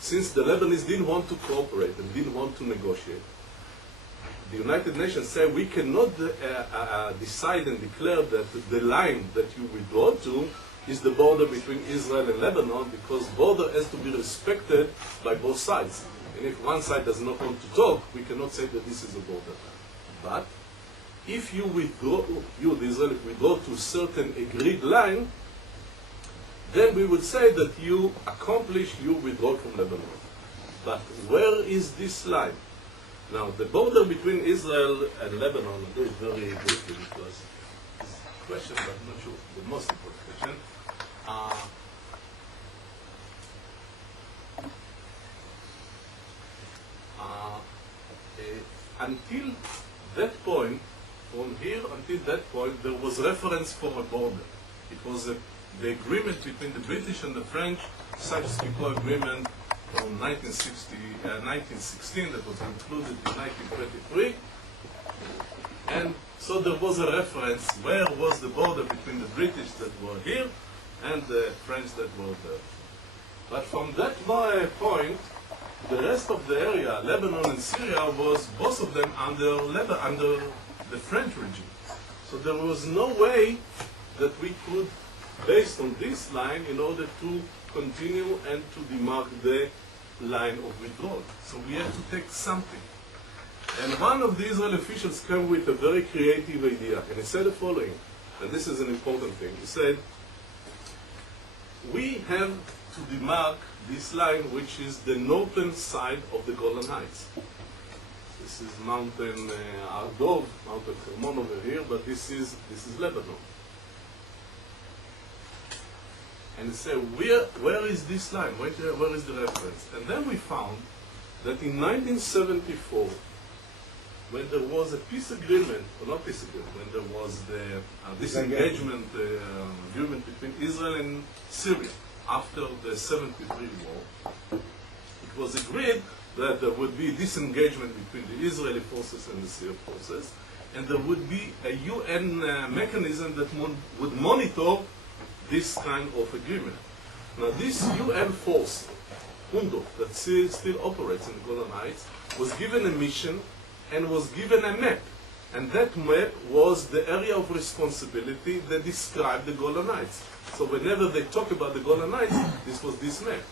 since the Lebanese didn't want to cooperate and didn't want to negotiate, the United Nations said we cannot decide and declare that the line that you withdraw to is the border between Israel and Lebanon, because border has to be respected by both sides. And if one side does not want to talk, we cannot say that this is a border. But if you withdraw, you, the Israelis, withdraw to a certain agreed line, then we would say that you accomplish your withdrawal from Lebanon. But where is this line? Now, the border between Israel and Lebanon, I'll do it very briefly because it's a question, but I'm not sure the most important question. Until that point, from here until that point, there was reference for a border. It was the agreement between the British and the French, Sykes-Picot Agreement from 1916 that was concluded in 1923. And so there was a reference where was the border between the British that were here and the French that were there. But from that point, the rest of the area, Lebanon and Syria, was both of them under the French regime. So there was no way that we could, based on this line, in order to continue and to demark the line of withdrawal. So we had to take something. And one of the Israeli officials came with a very creative idea, and he said the following, and this is an important thing. He said, we have to demark this line, which is the northern side of the Golan Heights. This is Mountain Ardov, Mountain Hermon over here, but this is Lebanon. And he said, where is this line? Where is the reference? And then we found that in 1974, when there was a peace agreement, or not peace agreement, when there was the disengagement agreement between Israel and Syria after the 73 war, it was agreed that there would be disengagement between the Israeli forces and the Syrian forces, and there would be a UN mechanism that would monitor this kind of agreement. Now this UN force, UNDO, that still operates in the Golan Heights, was given a mission and was given a map. And that map was the area of responsibility that described the Golan Heights. So whenever they talk about the Golan Heights, this was this map.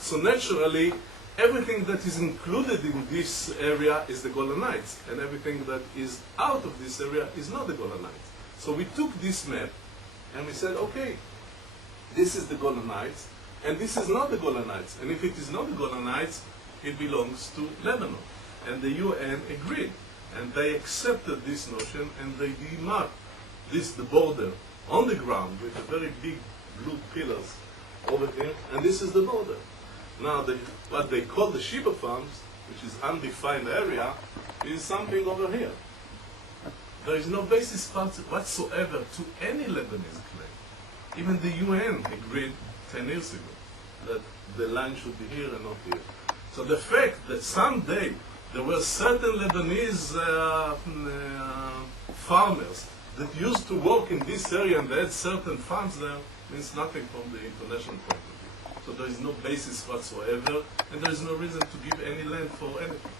So naturally, everything that is included in this area is the Golan Heights, and everything that is out of this area is not the Golan Heights. So we took this map and we said, okay, this is the Golan Heights, and this is not the Golan Heights. And if it is not the Golan Heights, it belongs to Lebanon. And the UN agreed, and they accepted this notion, and they demarked the border on the ground with a very big blue pillars over here, and this is the border. Now, what they call the Shebaa farms, which is undefined area, is something over here. There is no basis whatsoever to any Lebanese claim. Even the UN agreed 10 years ago that the line should be here and not here. So the fact that someday there were certain Lebanese farmers that used to work in this area and they had certain farms there means nothing from the international point of view. So there is no basis whatsoever, and there is no reason to give any land for anything.